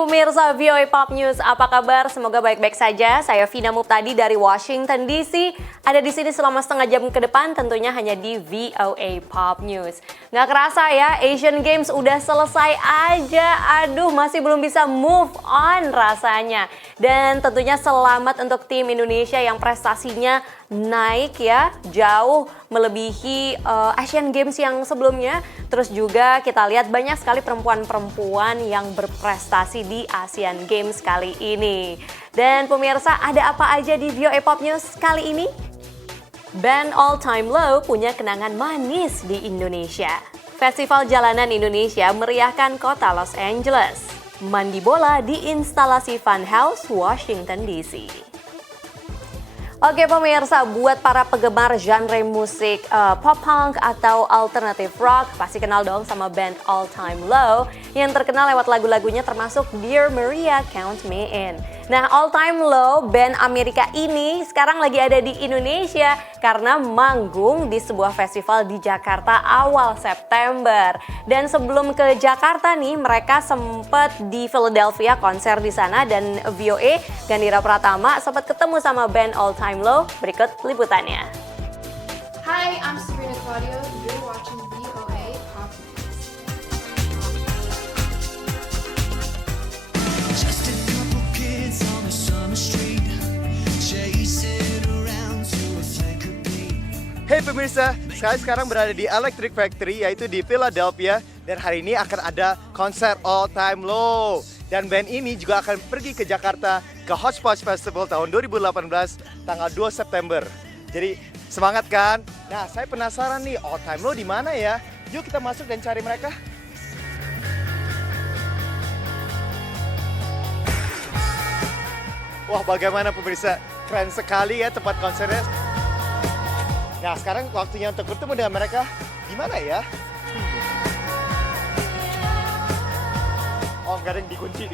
pemirsa VOA Pop News, apa kabar? Semoga baik-baik saja. Saya Vina Muptadi dari Washington DC. Ada di sini selama setengah jam ke depan, tentunya hanya di VOA Pop News. Nggak kerasa ya, Asian Games udah selesai aja. Aduh, masih belum bisa move on rasanya. Dan tentunya selamat untuk tim Indonesia yang prestasinya naik ya, jauh melebihi Asian Games yang sebelumnya. Terus juga kita lihat banyak sekali perempuan-perempuan yang berprestasi di Asian Games kali ini. Dan pemirsa, ada apa aja di VOA Pop News kali ini? Band All Time Low punya kenangan manis di Indonesia. Festival Jalanan Indonesia meriahkan kota Los Angeles. Mandi bola di instalasi Funhouse, Washington DC. Oke pemirsa, buat para penggemar genre musik pop punk atau alternative rock, pasti kenal dong sama band All Time Low yang terkenal lewat lagu-lagunya termasuk Dear Maria, Count Me In. Nah, All Time Low, band Amerika ini sekarang lagi ada di Indonesia karena manggung di sebuah festival di Jakarta awal September. Dan sebelum ke Jakarta nih, mereka sempat di Philadelphia konser di sana dan VOA Gandira Pratama sempat ketemu sama band All Time Low. Berikut liputannya. Hi, I'm Sabrina Claudio. You're watching VOA Pop News. Just a couple kids on a summer street, chasing around to a flanker beat. Hey pemirsa, saya sekarang berada di Electric Factory yaitu di Philadelphia dan hari ini akan ada konser All Time Low. Dan band ini juga akan pergi ke Jakarta ke Hodgepodge Festival tahun 2018 tanggal 2 September. Jadi semangat kan? Nah, saya penasaran nih All Time Low di mana ya? Yuk kita masuk dan cari mereka. Wah, bagaimana pemirsa? Keren sekali ya tempat konsernya. Nah, sekarang waktunya untuk bertemu dengan mereka. Di mana ya? Oh, nggak ada yang dikunci.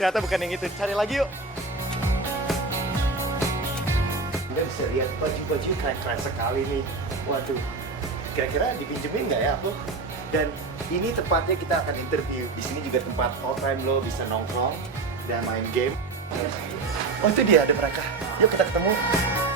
Ternyata bukan yang itu. Cari lagi yuk. Anda bisa lihat baju-baju keren sekali nih. Waduh, kira-kira dipinjemin nggak ya aku? Dan ini tempatnya kita akan interview. Di sini juga tempat All Time Low bisa nongkrong dan main game. Oh, itu dia, ada mereka. Yuk kita ketemu.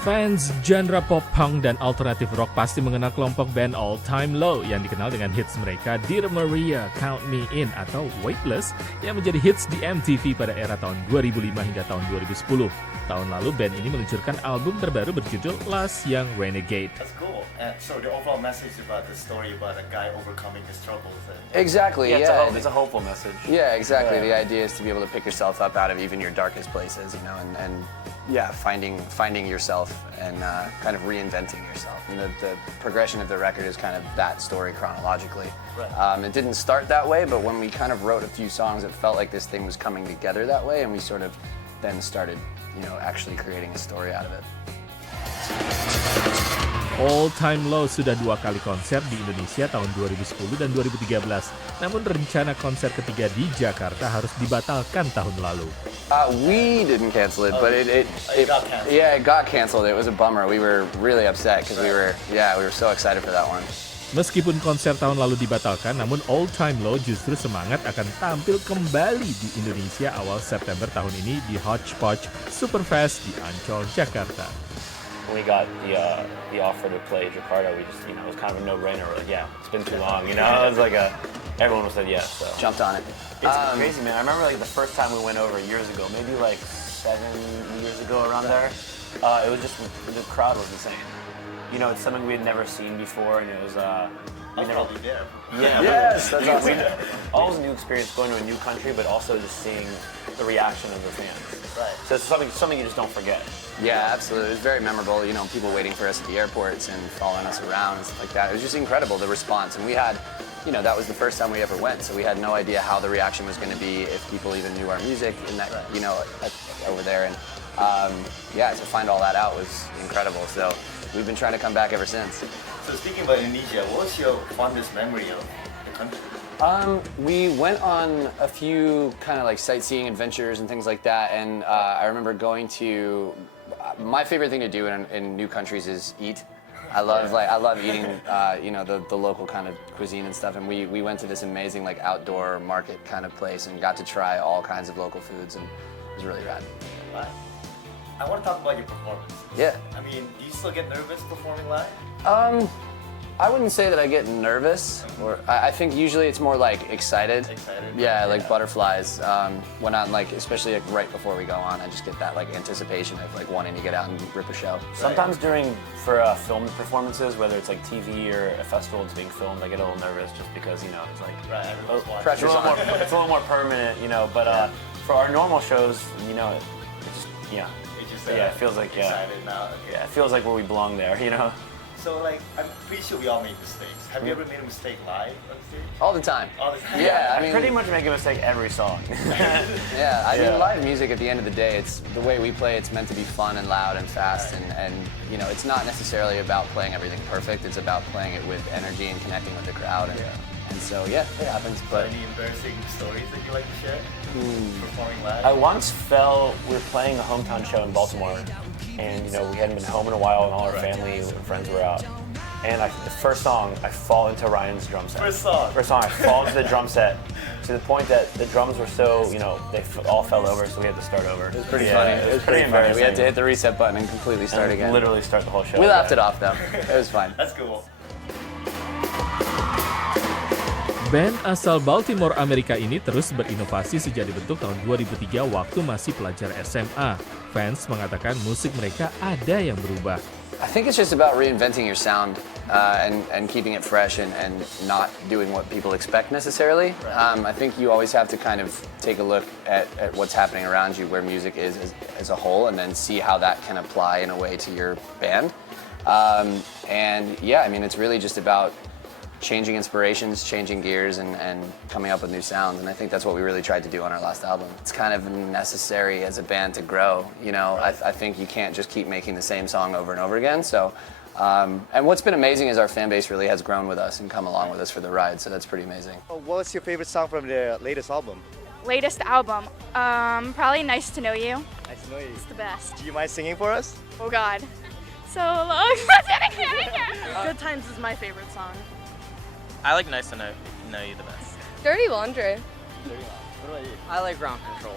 Fans genre pop punk dan alternative rock pasti mengenal kelompok band All Time Low yang dikenal dengan hits mereka Dear Maria, Count Me In atau Weightless yang menjadi hits di MTV pada era tahun 2005 hingga tahun 2010. Tahun lalu band ini meluncurkan album terbaru berjudul Last Young Renegade. That's cool. So the overall message about the story about a guy overcoming his struggles. Exactly, Yeah, yeah. it's a hopeful message. Yeah, exactly. The idea is to be able to pick yourself up out of even your darkest places, you know, and yeah, finding yourself and kind of reinventing yourself. And the progression of the record is kind of that story chronologically. Right. It didn't start that way, but when we kind of wrote a few songs, it felt like this thing was coming together that way, and we sort of then started, you know, actually creating a story out of it. All Time Low sudah 2 kali konser di Indonesia tahun 2010 dan 2013. Namun rencana konser ketiga di Jakarta harus dibatalkan tahun lalu. We didn't cancel it, but it got canceled. Yeah, it got canceled. It was a bummer. We were really upset because we were so excited for that one. Meskipun konser tahun lalu dibatalkan, namun All Time Low justru semangat akan tampil kembali di Indonesia awal September tahun ini di Hodgepodge Superfest di Ancol, Jakarta. When we got the offer to play Jakarta, we just, it was kind of a no-brainer. We're like, yeah, it's been too long, It was like everyone said yes. So. Jumped on it. It's crazy, man. I remember like the first time we went over years ago, maybe like 7 years ago around there. It was just, the crowd was insane. It's something we had never seen before, and it was, we never Probably there. Yeah. Yes, that's awesome. Always a new experience going to a new country, but also just seeing the reaction of the fans. Right. So it's something you just don't forget. Yeah, absolutely. It was very memorable. People waiting for us at the airports and following us around and stuff like that. It was just incredible, the response. And we had, that was the first time we ever went, so we had no idea how the reaction was going to be, if people even knew our music in that, over there. And to find all that out was incredible. So we've been trying to come back ever since. So speaking about Indonesia, what's your fondest memory of the country? We went on a few kind of like sightseeing adventures and things like that, and I remember going to. My favorite thing to do in new countries is eat. I love eating, the local kind of cuisine and stuff. And we went to this amazing like outdoor market kind of place and got to try all kinds of local foods, and it was really rad. Right. I want to talk about your performance. Yeah. I mean, do you still get nervous performing live? I wouldn't say that I get nervous, or I think usually it's more like excited. Excited? Yeah, like Yeah. butterflies. When I'm like, especially like right before we go on, I just get that like anticipation of like wanting to get out and rip a show. Sometimes for film performances, whether it's like TV or a festival that's being filmed, I get a little nervous just because, you know, it's like, Right, everyone's watching. Pressure's on. it's a little more permanent, you know, but for our normal shows, you know, it just, It's just, it feels like, excited now. Okay. yeah, it feels like where we belong there, you know? So like, I'm pretty sure we all make mistakes. Have you ever made a mistake live on stage? All the time. All the time? Yeah, I mean, Pretty much make a mistake every song. yeah, I Yeah. mean, live music at the end of the day, it's the way we play. It's meant to be fun and loud and fast, and you know, it's not necessarily about playing everything perfect. It's about playing it with energy and connecting with the crowd, and so yeah, it happens. But Any embarrassing stories that you like to share? Performing live? I once we were playing a hometown show in Baltimore, and you know, we hadn't been home in a while, and all our family and friends were out. And the first song, I fall into Ryan's drum set. First song? First song, I fall into the drum set to the point that the drums were so, you know, they all fell over, so we had to start over. It was pretty funny. It was pretty funny. We had to hit the reset button and completely start and again. literally start the whole show. We laughed again. it off though. It was fine. That's cool. Band asal Baltimore, Amerika ini terus berinovasi sejak dibentuk tahun 2003 waktu masih pelajar SMA. Fans mengatakan musik mereka ada yang berubah. I think it's just about reinventing your sound and keeping it fresh and not doing what people expect necessarily. I think you always have to kind of take a look at what's happening around you, where music is as a whole, and then see how that can apply in a way to your band. And yeah, I mean, it's really just about changing inspirations, changing gears, and coming up with new sounds. And I think that's what we really tried to do on our last album. It's kind of necessary as a band to grow. You know, I think you can't just keep making the same song over and over again. So, and what's been amazing is our fan base really has grown with us and come along with us for the ride. So that's pretty amazing. What's your favorite song from the latest album? Latest album, probably Nice to Know You. Nice to know you. It's the best. Do you mind singing for us? Oh God, so long. Good Times is my favorite song. I like Nice to Know You the best. Dirty Laundry. I like Ground Control.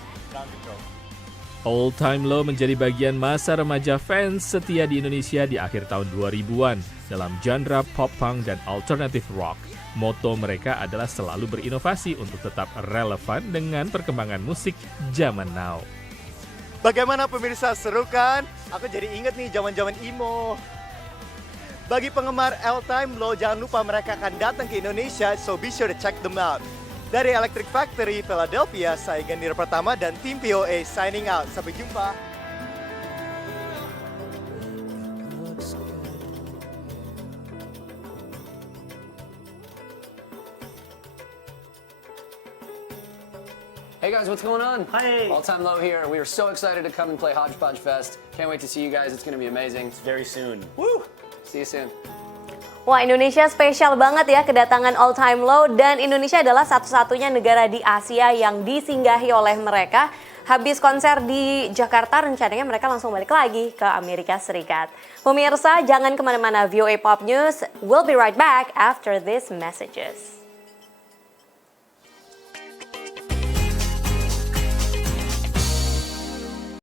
All Time Low menjadi bagian masa remaja fans setia di Indonesia di akhir tahun 2000-an dalam genre pop punk dan alternative rock. Moto mereka adalah selalu berinovasi untuk tetap relevan dengan perkembangan musik zaman now. Bagaimana pemirsa, seru kan? Aku jadi inget nih zaman-zaman emo. Bagi penggemar All Time Low, jangan lupa mereka akan datang ke Indonesia, so be sure to check them out. Dari Electric Factory, Philadelphia, saya Gandir Pertama dan tim VOA signing out. Sampai jumpa. Hey guys, what's going on? Hi. All Time Low here. We are so excited to come and play Hodgepodge Fest. Can't wait to see you guys. It's going to be amazing. Very soon. Woo! See you soon. Wah, Indonesia spesial banget ya kedatangan All Time Low, dan Indonesia adalah satu-satunya negara di Asia yang disinggahi oleh mereka. Habis konser di Jakarta, rencananya mereka langsung balik lagi ke Amerika Serikat. Pemirsa, jangan kemana-mana. VOA Pop News will be right back after these messages.